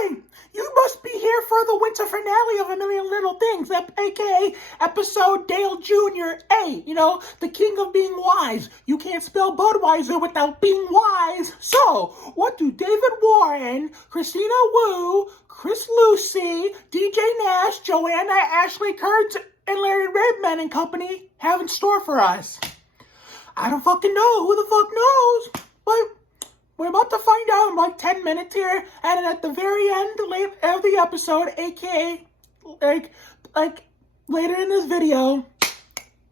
right! You must be here for the winter finale of A Million Little Things, aka episode Dale Jr. 8, the king of being wise. You can't spell Budweiser without being wise. So, what do David Warren, Christina Wu, Chris Lucy, DJ Nash, Joanna Ashley Kurtz, and Larry Redman and company have in store for us? I don't fucking know. Who the fuck knows? But we're about to find out in like 10 minutes here, and then at the very end of the episode, aka, like later in this video,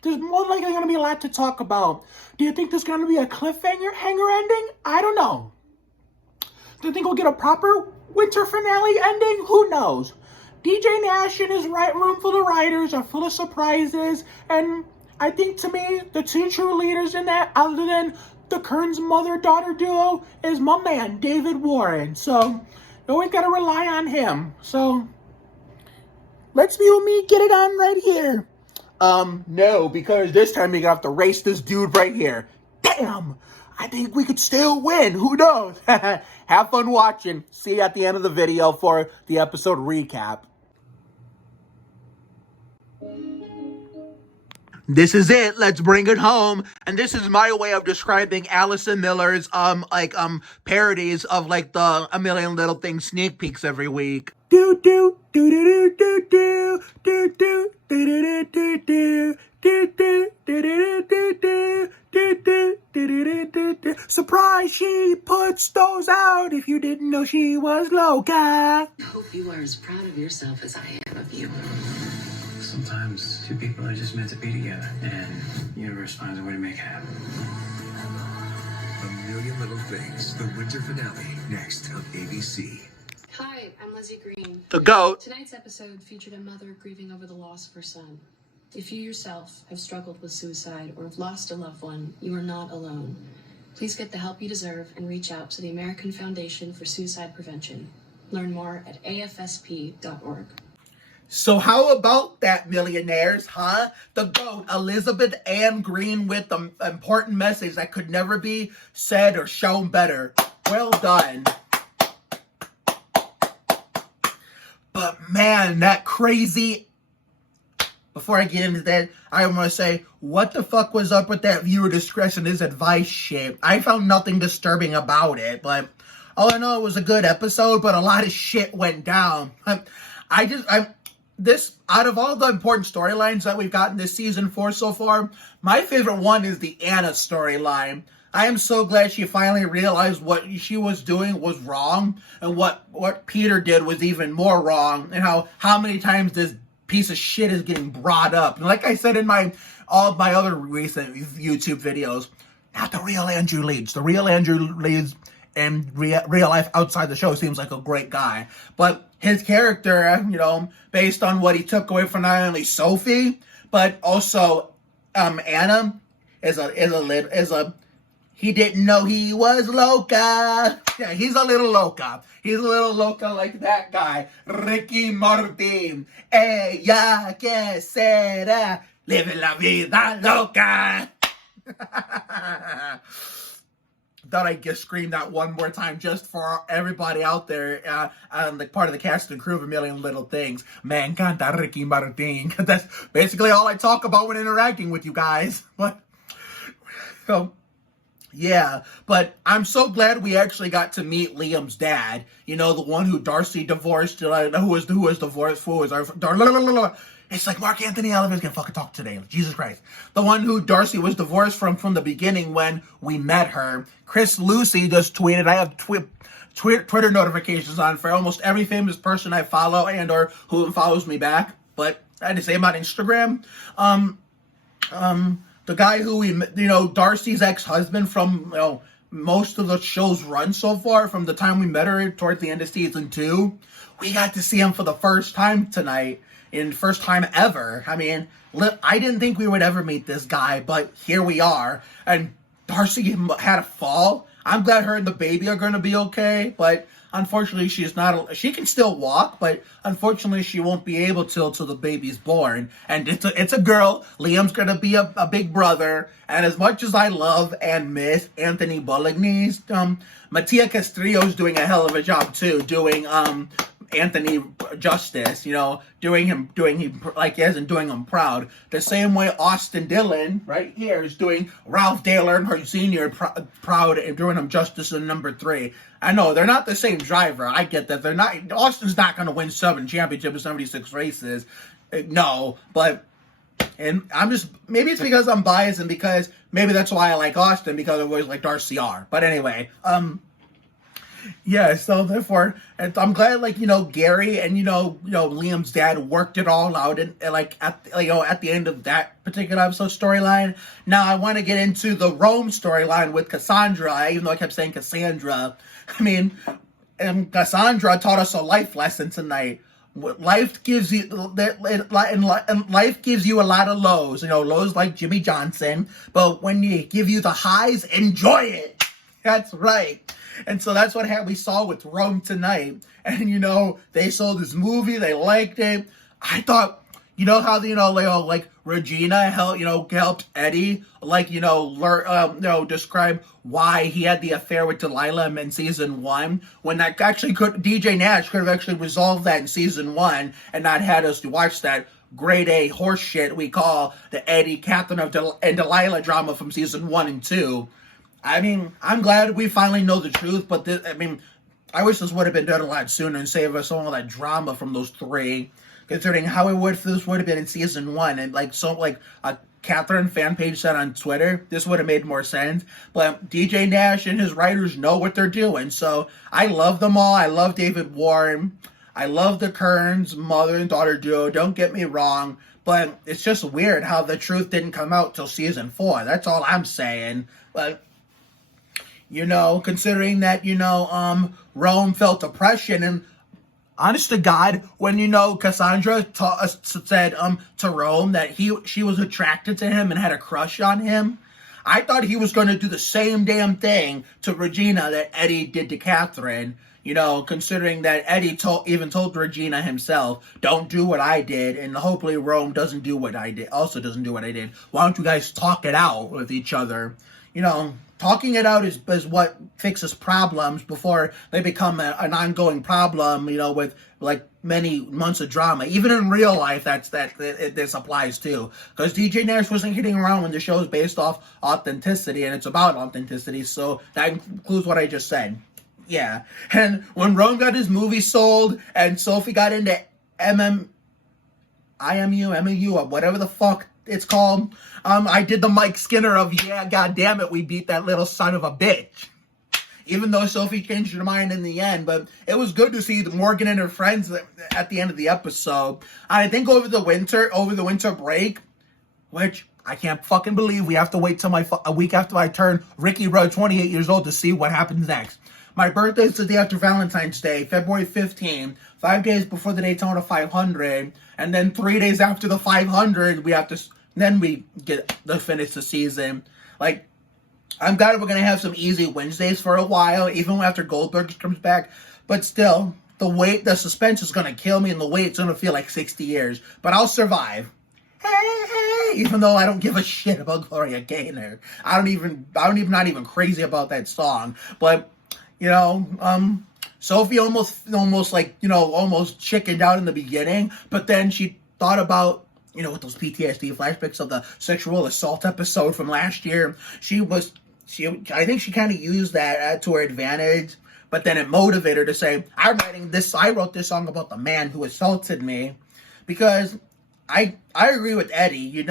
there's more likely going to be a lot to talk about. Do you think there's going to be a cliffhanger ending? I don't know. Do you think we'll get a proper winter finale ending? Who knows? DJ Nash and his room full of writers are full of surprises, and I think to me, the two true leaders in that, other than the Kern's mother-daughter duo, is my man, David Warren. So, you always gotta rely on him. So, let's you and me get it on right here. No, because this time we're gonna have to race this dude right here. Damn! I think we could still win. Who knows? Have fun watching. See you at the end of the video for the episode recap. This is it. Let's bring it home. And this is my way of describing Allison Miller's parodies of like the A Million Little Things sneak peeks every week. Do do do do do do do do do do do do do do. Surprise! She puts those out. If you didn't know she was loca. I hope you are as proud of yourself as I am of you. Sometimes two people are just meant to be together, and the universe finds a way to make it happen. A Million Little Things, the winter finale, next on ABC. Hi, I'm Lizzie Green. The GOAT. Tonight's episode featured a mother grieving over the loss of her son. If you yourself have struggled with suicide or have lost a loved one, you are not alone. Please get the help you deserve and reach out to the American Foundation for Suicide Prevention. Learn more at afsp.org. So how about that, millionaires, huh? The GOAT, Elizabeth Ann Green, with the important message that could never be said or shown better. Well done. But man, that crazy... Before I get into that, I want to say, what the fuck was up with that viewer discretion is advice shit? I found nothing disturbing about it, but all I know, it was a good episode, but a lot of shit went down. This, out of all the important storylines that we've gotten this season 4 so far, my favorite one is the Anna storyline. I am so glad she finally realized what she was doing was wrong, and what Peter did was even more wrong, and how many times this piece of shit is getting brought up. And like I said in all of my other recent YouTube videos, not the real Andrew Leeds. The real Andrew Leeds in real life outside the show seems like a great guy, but his character, based on what he took away from not only Sophie but also Anna, he didn't know he was loca. Yeah, he's a little loca. He's a little loca like that guy, Ricky Martin. Ella que será, live la vida loca. Thought I'd just scream that one more time just for everybody out there, like part of the cast and crew of A Million Little Things. Me encanta Ricky Martin. That's basically all I talk about when interacting with you guys. Yeah, but I'm so glad we actually got to meet Liam's dad. The one who Darcy divorced, who was divorced, it's like Mark Anthony Oliver's gonna fucking talk today. Jesus Christ. The one who Darcy was divorced from the beginning when we met her. Chris Lucy just tweeted, I have Twitter notifications on for almost every famous person I follow and or who follows me back. But I had to say about Instagram. The guy who Darcy's ex-husband from, most of the show's run so far, from the time we met her towards the end of season 2. We got to see him for the first time tonight. And first time ever. I mean, I didn't think we would ever meet this guy, but here we are. And Darcy had a fall. I'm glad her and the baby are going to be okay, but unfortunately she's not, she can still walk, but unfortunately she won't be able to till the baby's born. And it's a girl. Liam's going to be a big brother. And as much as I love and miss Anthony Bolognese, Mattia Castillo's doing a hell of a job too, doing Anthony justice, doing him like he is and doing him proud. The same way Austin Dillon right here is doing Ralph Dale Earnhardt Sr. proud and doing him justice in number 3. I know they're not the same driver. I get that they're not. Austin's not going to win 7 championships in 76 races. No, but. And I'm just, maybe it's because I'm biased and because maybe that's why I like Austin, because I always liked RCR. But anyway, yeah, so therefore, I'm glad, Gary and, Liam's dad worked it all out and at the end of that particular episode storyline. Now I want to get into the Rome storyline with Cassandra, even though I kept saying Cassandra. I mean, and Cassandra taught us a life lesson tonight. Life gives you life gives you a lot of lows, lows like Jimmy Johnson. But when you give you the highs, enjoy it. That's right. And so that's what we saw with Rome tonight. And they saw this movie, they liked it. I thought, how Regina helped Eddie describe why he had the affair with Delilah in season 1, when that actually DJ Nash could have actually resolved that in season 1 and not had us watch that grade A horse shit we call the Eddie, Catherine and Delilah drama from season 1 and 2. I mean, I'm glad we finally know the truth, but I wish this would have been done a lot sooner and save us all that drama from those 3. Considering how this would have been in season 1, and a Catherine fan page said on Twitter, this would have made more sense. But DJ Nash and his writers know what they're doing, so I love them all. I love David Warren. I love the Kearns mother and daughter duo. Don't get me wrong, but it's just weird how the truth didn't come out till season 4. That's all I'm saying. But considering that Rome felt oppression and. Honest to God, when Cassandra said to Rome that she was attracted to him and had a crush on him, I thought he was going to do the same damn thing to Regina that Eddie did to Catherine. Considering that Eddie told Regina himself, don't do what I did, and hopefully Rome doesn't do what I did. Also doesn't do what I did. Why don't you guys talk it out with each other? Talking it out is what fixes problems before they become an ongoing problem, with many months of drama. Even in real life, this applies too. Because DJ Nash wasn't kidding around when the show is based off authenticity, and it's about authenticity, so that includes what I just said. Yeah. And when Rome got his movie sold, and Sophie got into IMU, or whatever the fuck it's called. I did the Mike Skinner of, yeah, god damn it, we beat that little son of a bitch. Even though Sophie changed her mind in the end, but it was good to see Morgan and her friends at the end of the episode. I think over the winter break, which I can't fucking believe we have to wait till a week after I turn Ricky Rudd 28 years old to see what happens next. My birthday is the day after Valentine's Day, February 15th, 5 days before the Daytona 500, and then 3 days after the 500, then we get to finish the season. I'm glad we're going to have some easy Wednesdays for a while, even after Goldberg comes back. But still, the suspense is going to kill me, and the wait's going to feel like 60 years. But I'll survive. Hey, even though I don't give a shit about Gloria Gaynor. Not even crazy about that song. But, Sophie almost chickened out in the beginning, but then she thought about, with those PTSD flashbacks of the sexual assault episode from last year, I think she kind of used that to her advantage, but then it motivated her to say, I wrote this song about the man who assaulted me, because I agree with Eddie,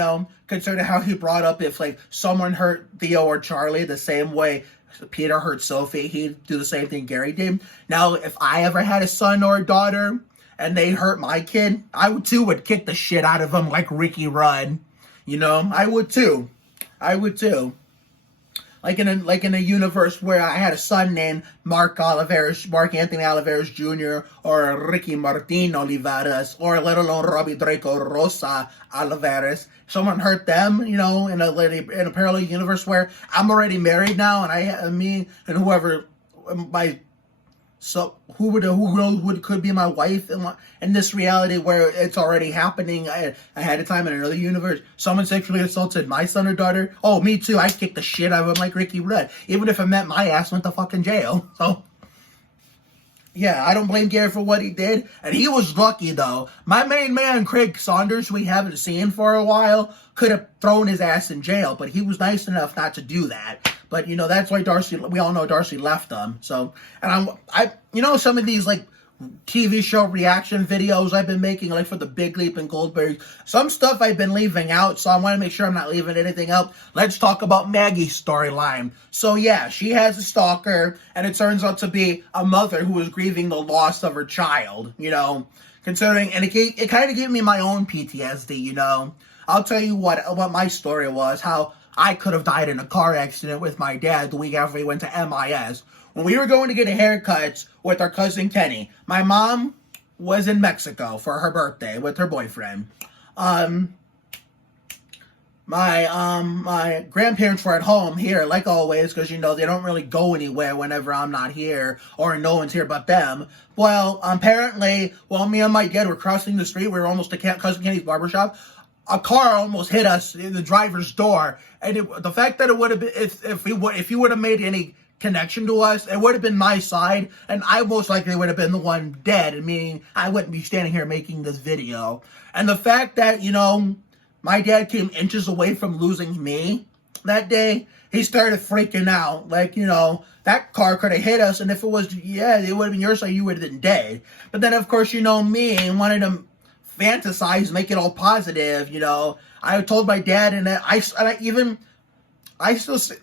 considering how he brought up if someone hurt Theo or Charlie the same way Peter hurt Sophie, he'd do the same thing Gary did. Now, if I ever had a son or a daughter and they hurt my kid, I would kick the shit out of them like Ricky Rudd. I would too. like in a universe where I had a son named Mark Anthony Oliveras Jr. or Ricky Martin Oliveras, or let alone Robbie Draco Rosa Oliveras. Someone hurt them, in a parallel universe where I'm already married now, and me and whoever who could be my wife in this reality where it's already happening ahead of time in another universe. Someone sexually assaulted my son or daughter. Oh, me too. I kicked the shit out of him like Ricky Rudd. Even if it meant my ass went to fucking jail. So, yeah, I don't blame Gary for what he did. And he was lucky, though. My main man, Craig Saunders, we haven't seen for a while, could have thrown his ass in jail. But he was nice enough not to do that. But, that's why we all know Darcy left them. So, and some of these, TV show reaction videos I've been making, for the Big Leap and Goldberg, some stuff I've been leaving out, so I want to make sure I'm not leaving anything out. Let's talk about Maggie's storyline. So, yeah, she has a stalker, and it turns out to be a mother who is grieving the loss of her child, considering, and it kind of gave me my own PTSD, I'll tell you what my story was, how I could have died in a car accident with my dad the week after we went to MIS. When we were going to get a haircut with our cousin Kenny, my mom was in Mexico for her birthday with her boyfriend. My grandparents were at home here, like always, because, they don't really go anywhere whenever I'm not here, or no one's here but them. Well, apparently, while me and my dad were crossing the street, we were almost to cousin Kenny's barbershop, a car almost hit us in the driver's door, and the fact that it would have been, if he would have made any connection to us, it would have been my side, and I most likely would have been the one dead, meaning I wouldn't be standing here making this video. And the fact that, my dad came inches away from losing me that day, he started freaking out, that car could have hit us, and if it was, it would have been your side, you would have been dead. But then, of course, me, wanted to fantasize, make it all positive, I told my dad, and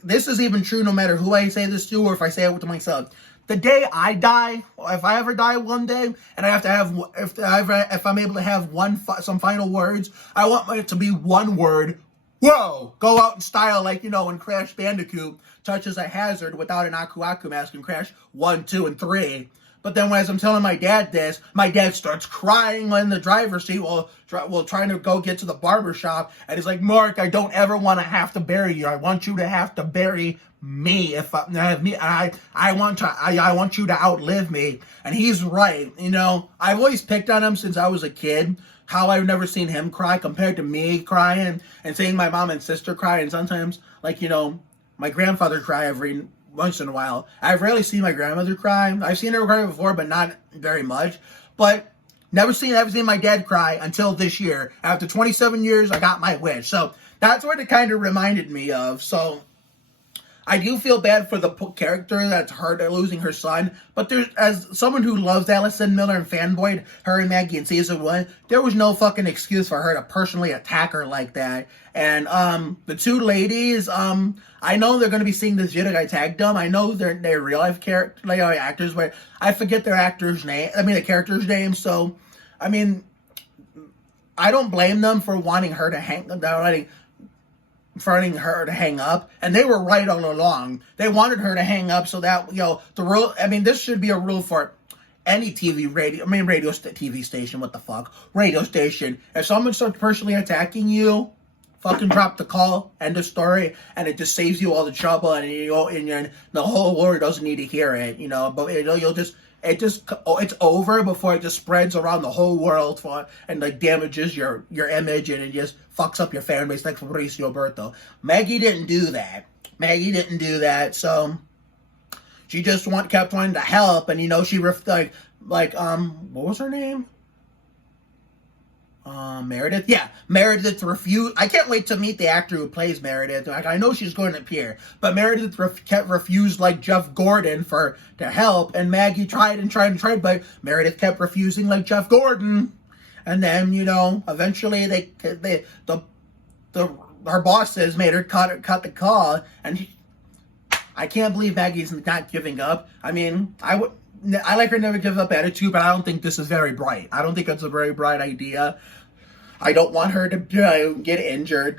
this is even true no matter who I say this to or if I say it to myself. The day I die, or if I ever die one day, and I have to have, if I'm able to have some final words, I want it to be one word. Whoa! Go out in style, when Crash Bandicoot touches a hazard without an Aku Aku mask and Crash 1, 2, and 3. But then as I'm telling my dad this, my dad starts crying in the driver's seat while trying to go get to the barber shop. And he's like, Mark, I don't ever want to have to bury you. I want you to have to bury me. I want you to outlive me. And he's right. I've always picked on him since I was a kid. How I've never seen him cry compared to me crying and seeing my mom and sister cry. And sometimes, my grandfather cry every once in a while. I've rarely seen my grandmother cry. I've seen her cry before, but not very much. But never seen my dad cry until this year. After 27 years, I got my wish. So that's what it kind of reminded me of. So I do feel bad for the character that's hurt at losing her son. But as someone who loves Allison Miller and fanboyed her and Maggie in season 1, there was no fucking excuse for her to personally attack her like that. And the two ladies, I know they're going to be seeing this video. I tagged them. I know they're real life actors, but I forget their the character's name. So, I don't blame them for wanting her to hang up, and they were right all along. They wanted her to hang up so that, the rule, this should be a rule for any TV station, what the fuck, radio station. If someone starts personally attacking you, fucking drop the call, end of story, and it just saves you all the trouble, and the whole world doesn't need to hear it, but it's over before it just spreads around the whole world and damages your image, and it just fucks up your fan base like Fabricio Berto. Maggie didn't do that. So she just kept wanting to help, and she what was her name? Meredith? Yeah, Meredith refused. I can't wait to meet the actor who plays Meredith. I know she's going to appear, but Meredith kept refused like Jeff Gordon to help, and Maggie tried, but Meredith kept refusing like Jeff Gordon. And then, eventually her bosses made her cut the call, and I can't believe Maggie's not giving up. I like her never give up attitude, but I don't think this is very bright. I don't think it's a very bright idea. I don't want her to get injured.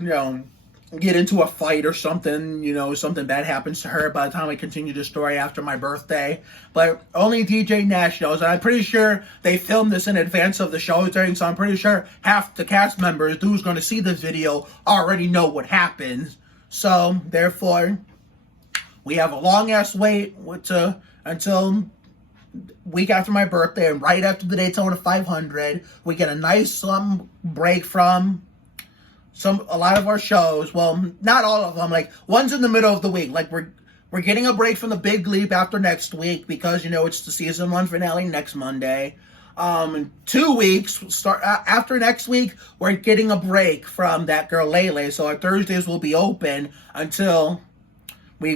get into a fight or something, something bad happens to her by the time I continue the story after my birthday. But only DJ Nash knows, and I'm pretty sure they filmed this in advance of the show thing, so I'm pretty sure half the cast members who's going to see this video already know what happens. So, therefore, we have a long-ass wait until week after my birthday, and right after the Daytona 500, we get a nice break from a lot of our shows. Well, not all of them. Like, one's in the middle of the week. Like, we're getting a break from the big leap after next week because, it's the season 1 finale next Monday. 2 weeks after next week, we're getting a break from That Girl Lele. So our Thursdays will be open until we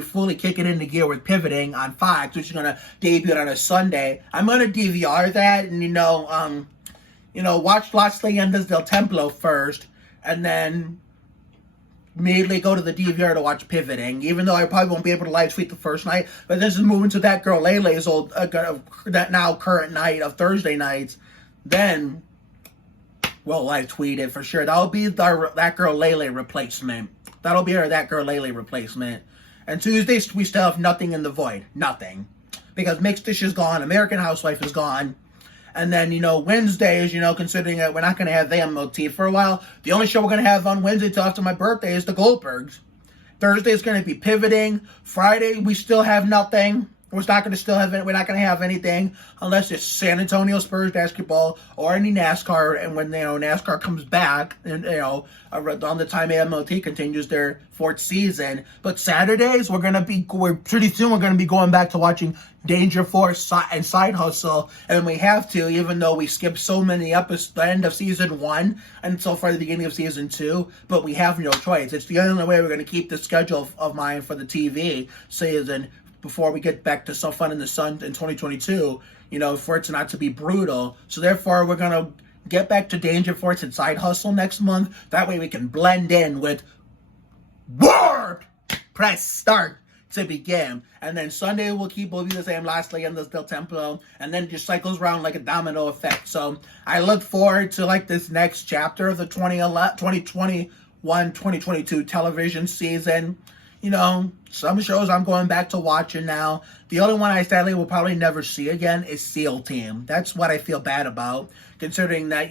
fully kick it into gear with Pivoting on Fox, which is gonna debut on a Sunday. I'm gonna DVR that and watch Las Leyendas del Templo first, and then immediately go to the DVR to watch Pivoting, even though I probably won't be able to live tweet the first night. But this is moving to That Girl Lele's that now current night of Thursday nights. Then we'll live tweet it for sure. That'll be That Girl Lele replacement. That'll be our That Girl Lele replacement. And Tuesdays, we still have Nothing in the Void. Nothing. Because Mixed Dish is gone. American Housewife is gone. And then, Wednesdays, considering that we're not going to have AMLT for a while, the only show we're going to have on Wednesday till after my birthday is The Goldbergs. Thursday is going to be Pivoting. Friday, we still have nothing. We're not going to have anything unless it's San Antonio Spurs basketball or any NASCAR. And when, NASCAR comes back, and, around the time AMLT continues their 4th season. But Saturdays, pretty soon we're going to be going back to watching Danger Force and Side Hustle. And we have to, even though we skipped so many episodes, the end of season 1 and so far the beginning of season 2. But we have no choice. It's the only way we're going to keep the schedule of mine for the TV season before we get back to some fun in the sun in 2022, for it not to be brutal. So therefore, we're going to get back to Danger Force and Side Hustle next month. That way we can blend in with Warp! Press start to begin. And then Sunday will be the same, Las Leyendas del Templo, and then it just cycles around like a domino effect. So I look forward to this next chapter of the 2021-2022 television season. Some shows I'm going back to watching now. The only one I sadly will probably never see again is SEAL Team. That's what I feel bad about, considering that,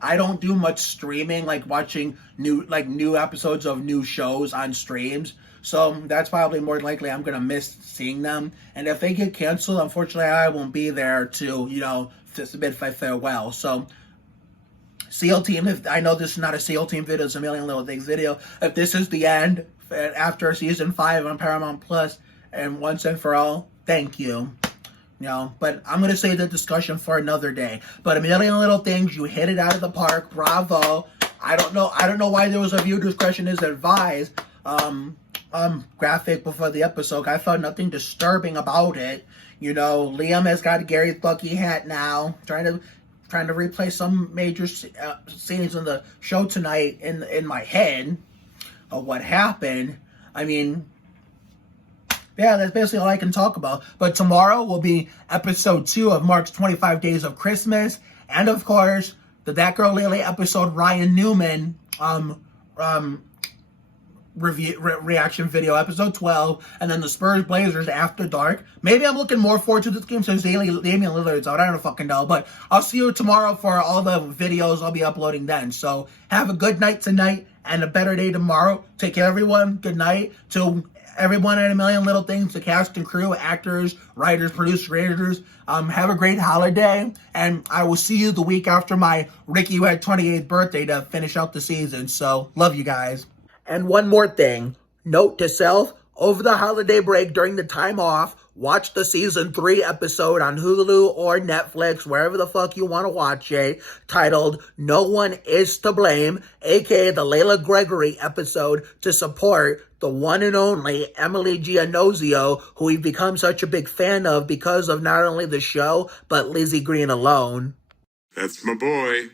I don't do much streaming, like watching new episodes of new shows on streams. So that's probably more likely I'm going to miss seeing them. And if they get canceled, unfortunately, I won't be there to, just bid my farewell. So SEAL Team, I know this is not a SEAL Team video, it's a Million Little Things video. If this is the end, after season 5 on Paramount Plus, and once and for all, thank you. But I'm going to save the discussion for another day. But A Million Little Things, you hit it out of the park. Bravo. I don't know why there was a viewer discretion is advised graphic before the episode. I found nothing disturbing about it. Liam has got a Gary Bucky hat now, trying to replay some major scenes in the show tonight in my head of what happened. I mean, yeah, that's basically all I can talk about. But tomorrow will be episode 2 of Mark's 25 Days of Christmas. And of course, the That Girl Lele episode, Ryan Newman, reaction video, episode 12, and then the Spurs Blazers After Dark. Maybe I'm looking more forward to this game since Damian Lillard's out. I don't fucking know, but I'll see you tomorrow for all the videos I'll be uploading then. So have a good night tonight and a better day tomorrow. Take care, everyone. Good night to everyone at A Million Little Things, the cast and crew, actors, writers, producers, creators. Have a great holiday, and I will see you the week after my Ricky Red 28th birthday to finish out the season. So love you guys. And one more thing, note to self, over the holiday break during the time off, watch the season 3 episode on Hulu or Netflix, wherever the fuck you want to watch it, titled No One Is to Blame, aka the Layla Gregory episode, to support the one and only Emily Giannozio, who we've become such a big fan of because of not only the show, but Lizzie Green alone. That's my boy.